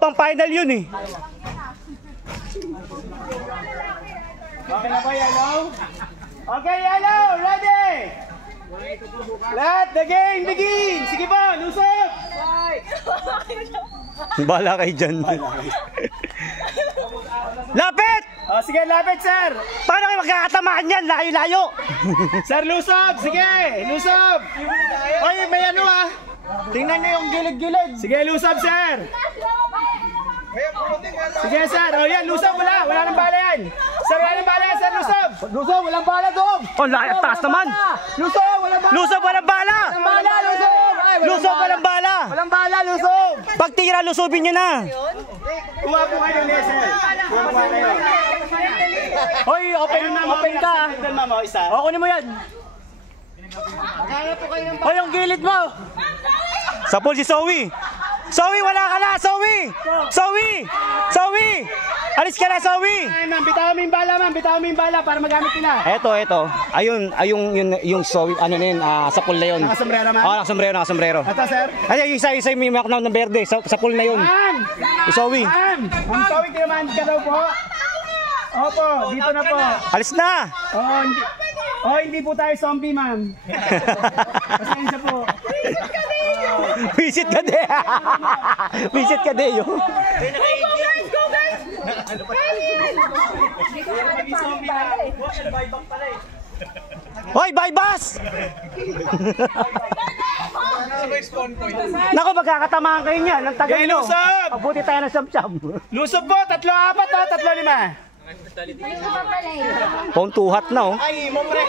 pang final yun eh. Okay na ba, yellow? Okay, yellow, ready? Let the game begin! Sige po, lusot! Bahala kayo dyan. Lapit! Oh, sige, lapit, sir! Paano kayo magkakatamaan yan? Layo-layo! Sir, lusob! Sige, lusob! Oy, may ano ah! Tingnan nyo yung gilid-gilid! Sige, lusob, sir! Sige, sir! O yan, lusob, wala! Wala nang bala yan! Sir, wala nang bala yan, sir! Lusob! Lusob, walang bala, Dog! Oh, layo, taas naman! Lusob, walang bala! Lusob, walang bala! Walang bala, lusob! Lusob, walang bala! Walang bala, lusob! Pag tira, lusubin nyo na! Kuha po kayo ng sir! Kuha po kayo! Hoy, open ka! O, kunin mo yan! Hoy, yung gilid mo! Sa pool si Zoe! Zoe, wala ka na! Zoe! Zoe! Zoe! Alis ka na, Zoe! Ay, ma'am, bitaw mo yung bala, ma'am. Bitaw mo yung bala para magamit nila. Eto. Ayun, yung Zoe, ano na yun, sa pool na yun. Nakasombrero, ma'am? Oo, nakasombrero. Ito, sir. Ay, yung isa yung may maknaw ng berde, sa pool na yun. Ma'am! Si Zoe. Ma'am! Ma'am, Zoe, tinamaan ka daw po. Opo, dito na po. Alis na! Hindi po tayo zombie, ma'am. Pasensya po. Visit ka de! Visit ka de yun. Go guys! Go guys! Hoy, bypass! Naku, magkakatamaan kayo niyan. Ang tagal Okay, nyo. lusog! Mabuti tayo ng siyam-siyam. Lusob po, 3-4 o 3-5. Pon tuhat na oh. Ay, mo pre.